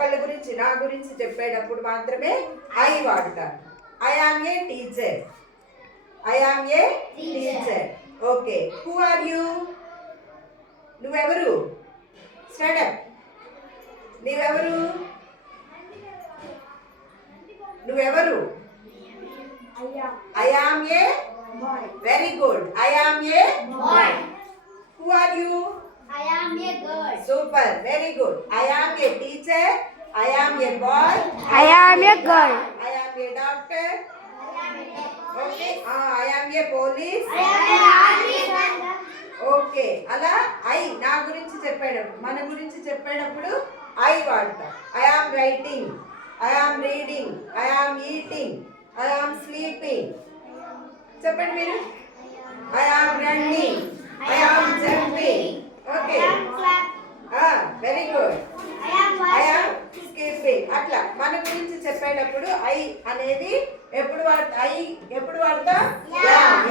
ఒకళ్ళ గురించి నా గురించి చెప్పేటప్పుడు మాత్రమే ఐ వాడతాను. I am a teacher. I am a teacher. Okay, who are you? నువ్వెవరు? స్టాండప్. నువ్వెవరు? నువ్వెవరు? I am a boy. Very good. I am a boy. Who are you? I am a girl. Super. Very good. I am a teacher. I am a boy. I am a girl. I am a doctor. Okay. I am a police. I am a artist. Okay. అలా I నా గురించి చెప్పేటప్పుడు, మన గురించి చెప్పేటప్పుడు I వాడతా. I am writing. I am reading. I am eating. I am sleeping. చెప్పండి మీరు. I am running. I am jumping. Okay, very good. I am skipping. అట్లా మన గురించి చెప్పేటప్పుడు ఐ అనేది ఎప్పుడు వాడతా?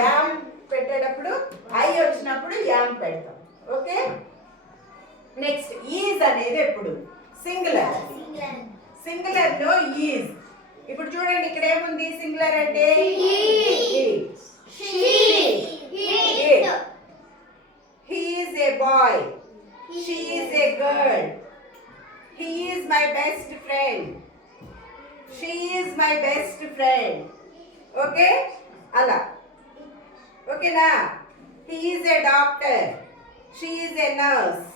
యామ్ పెట్టేటప్పుడు ఐ వచ్చినప్పుడు యామ్ పెడతాం. ఓకే, నెక్స్ట్ ఈజ్ అనేది ఎప్పుడు? సింగులర్. సింగులర్ లో ఈజ్. ఇప్పుడు చూడండి, ఇక్కడ ఏముంది సింగులర్ అంటే? He is a boy. She is a girl. He is my best friend. She is my best friend. Okay? Ala. Okay na? He is a doctor. She is a nurse.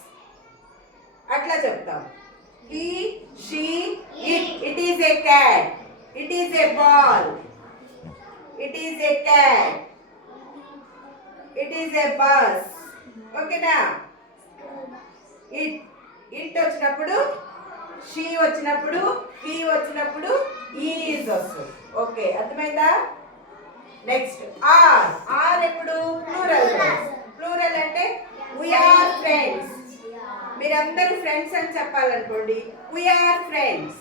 Atla చెప్తాం. He, she, it is a cat. It is a ball. It is a cat. It is a bus. Okay na? It వచ్చినప్పుడు, she వచ్చినప్పుడు, he వచ్చినప్పుడు is వస్తుంది. Okay, అర్థమైందా? Next are ఎప్పుడు? Plural. Plural అంటే we are friends. మీరందరూ friends అని చెప్పాలనుకోండి, we are friends.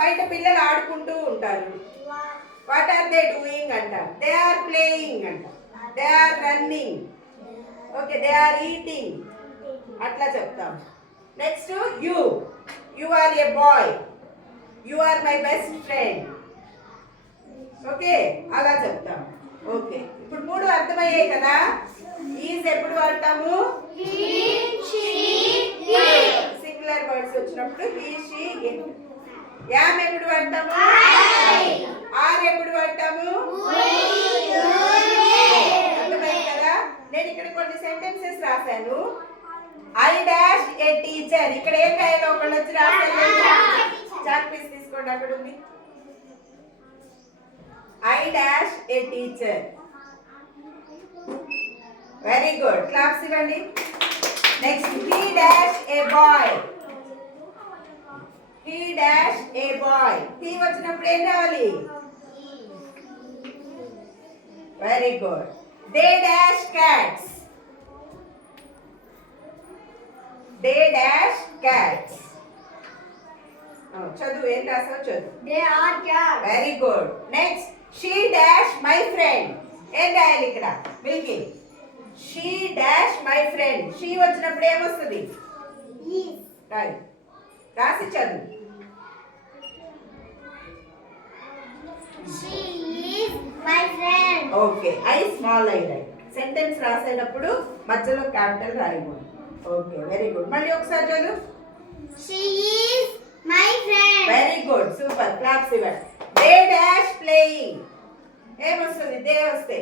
బయట పిల్లలు ఆడుకుంటూ ఉంటారు. వాట్ ఆర్ దే డూయింగ్ అంటారు. దే ఆర్ ప్లేయింగ్ అంటారు. They are running. Okay, they are eating. అట్లా చెప్తాం. Next you are a boy. You are my best friend. Okay, అలా చెప్తాం. ఓకే, ఇప్పుడు 3 అర్థమయ్యాయి కదా. ఈజ్ ఎప్పుడు వాడతాము? సింగులర్ వర్డ్స్ వచ్చినప్పుడు హీ, షీ, ఇట్. యామ్ ఎప్పుడు వాడతాము? ఆర్ ఎప్పుడు వాడతాము? అర్థమైంది కదా. నేను ఇక్కడ కొన్ని సెంటెన్సెస్ రాశాను. I dash a teacher. ఇక్కడ ఏం రాయాలో ఒకళ్ళు వచ్చి రాశారు. చాక్ పీస్ తీసుకోండి, అక్కడ ఉంది. I dash a teacher. Very good, claps ఇవ్వండి. Next he dash a boy. He dash a boy. He వచ్చినప్పుడు ఏం రావాలి? Very good. They dash cats. They dash cats. చదువు, ఏం రాసావు చదువు. They are cats. Very good. Next she dash my friend. ఏం రాయాలి ఇక్కడ? Milky. She dash my friend. She వచ్చినప్పుడు ఏమొస్తుంది? రైట్, రాసి చదువు. She is my friend. Okay, I small I right. Sentence రాసేటప్పుడు మధ్యలో క్యాపిటల్ రాయకూడదు. Okay, very good. మళ్ళీ ఒకసారి చదువు. She is my friend. Very good, super, claps ఇవ్వండి. They dash playing. ఏమొస్తుంది? దే వస్తే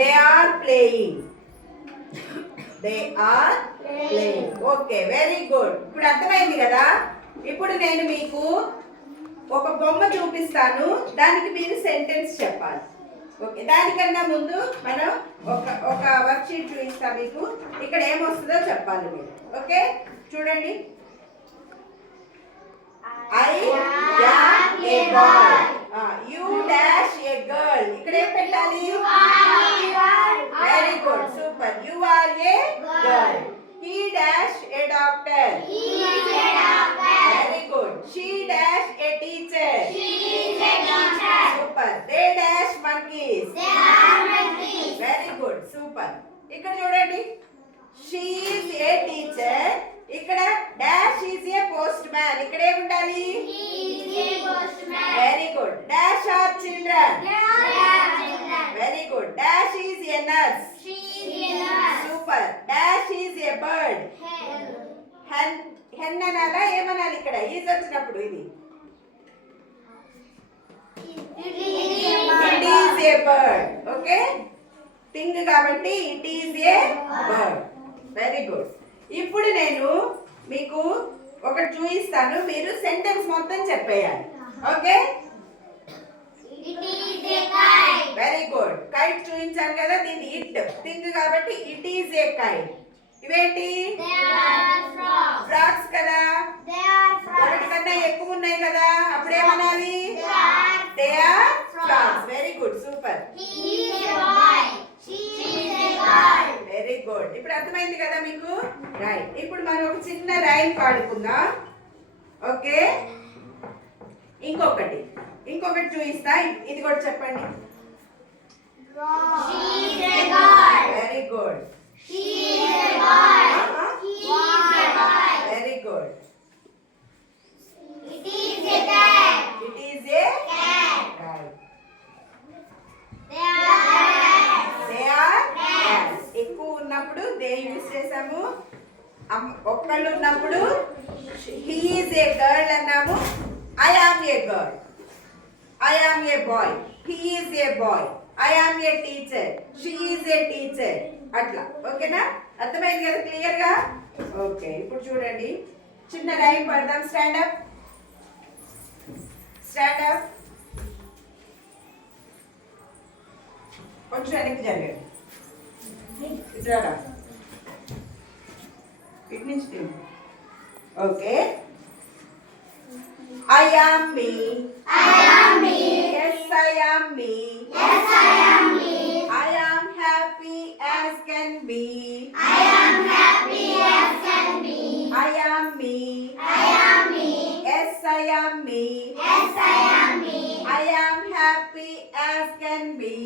they are playing. They are playing. Okay, very good. ఇప్పుడు అర్థమైంది కదా. ఇప్పుడు నేను మీకు ఒక బొమ్మ చూపిస్తాను, దానికి మీరు సెంటెన్స్ చెప్పాలి. ఓకే, దానికన్నా ముందు మనం ఒక వర్క్ షీట్ చూపిస్తా మీకు. ఇక్కడ ఏమొస్తుందో చెప్పాలి మీరు. ఓకే, చూడండి. I am a boy. You dash a girl. ఇక్కడ ఏం పెట్టాలి? Very good, super. You are a girl. He dash a doctor. He is a doctor. Very good. She dash a teacher. She is a teacher. Super. They dash monkeys. They are monkeys. Very good. Super. ఇక్కడ చూడండి. She is a teacher. ఇక్కడ dash is a postman. ఇక్కడ ఏముండాలి? He is a postman. Very good. Dash are children. They are children. Very good. Dash is a nurse. She is a nurse. Super. Dash is a bird. Hen. Hen అనాలా ఏమనాలి ఇక్కడ is వచ్చినప్పుడు ఇది It is a it is a bird okay thing కాబట్టి it is a bird very good ఇప్పుడు నేను మీకు ఒకటి చూపిస్తాను మీరు సెంటెన్స్ మొత్తం చెప్పేయాలి okay It is a kite. Very good kite చూపించాను కదా దీన్ని ఇట్ థింగ్ కాబట్టి ఇట్ ఈజ్ ఏ కైట్ ఇవేంటి They are frogs. ఫ్రాక్స్ కదా They are ఒకటి frogs. కన్నా ఎక్కువ ఉన్నాయి కదా అప్పుడు ఏమనాలి They they are frocks very good super He is a boy. She is a girl. Very good ఇప్పుడు అర్థమైంది కదా మీకు రైట్ ఇప్పుడు మనం ఒక చిన్న రైమ్ పాడుకుందాం ఓకే ఇంకొకటి చూపిస్తా ఇది కూడా చెప్పండి She is a girl. Very good She is a boy. He is a boy. Very good It is a cat. It is a Cat. Right They are cats. They are cats ఎక్కువ ఉన్నప్పుడు they use చేసాము ఒక్కళ్ళు ఉన్నప్పుడు he is a girl అన్నాము I am a girl I am a boy he is a boy I am a teacher she is a teacher అట్లా ఓకేనా అర్థమైంది కదా క్లియర్ గా ఓకే ఇప్పుడు చూడండి చిన్న రైమ్ పడదాం స్టాండ్ అప్ కొంచెం వెనక్కి జరగండి ఇట్లా ఇటు నుంచి తిండి okay I am me. I am me. Yes, I am me. Yes, I am me. I am happy as can be. I am happy as can be. I am me. I am me. Yes, I am me. Yes, I am me. I am happy as can be.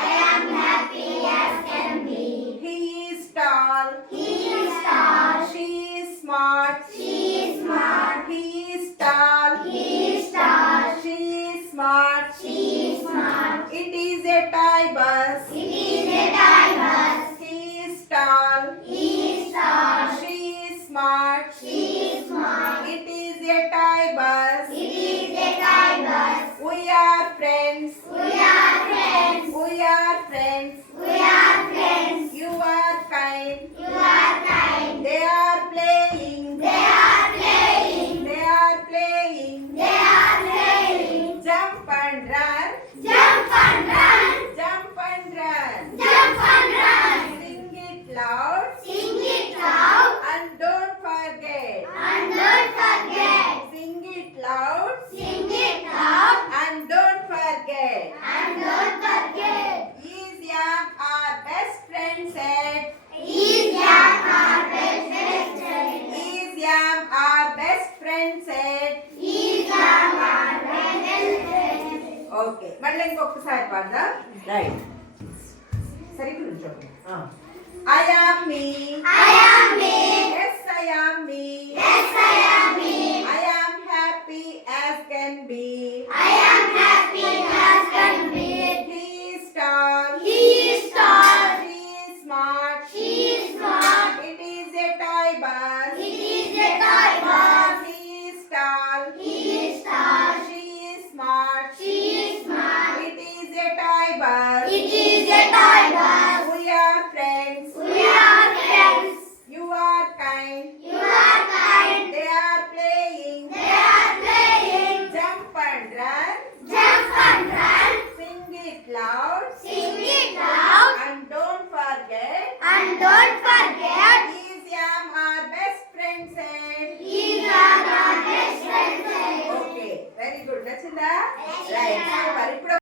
I am happy as can be. He is tall. He is tall. She is smart. She is smart. He is tall. He is tall. She is smart. She is smart. It is a toy bus. It is a toy bus. He is tall. He is tall. She is smart. She is smart. It is a toy bus. It is a toy bus. We are friends. We are friends. We are friends. We are friends. You are kind. You are kind. They are playing. They are playing. They are playing. They are playing. Jump and run. Jump and run. Jump and run. Jump and run. Sing it loud. Sing it loud. And don't forget. And don't forget. Sing it loud. Sing it loud. And don't forget. And don't forget. Is Yam our best friend said. Is Yam our best friend? Is Yam our best friend said. Is Yam our best friend? Okay మళ్ళీ ఇంకొకసారి పాడదా right సరిగ్గా నుంచోండి I am me I am me. Yes I am me Yes, I am me. I am happy as can be I am happy as can be. He is tall He is tall. She is smart She is smart. It is a toy bus It is a toy bus. He is tall He is tall. She is smart She is smart. It is a toy bus It is a toy bus. We are friends. We are friends. You are kind. You are kind. They are playing. They are playing. Jump and run. Jump and run. Sing it loud. Sing it loud. And don't forget. And don't forget. Is Yam our best friend said. Is our best friend. Okay. Very good. Nachinda? Yes, Right. ma'am.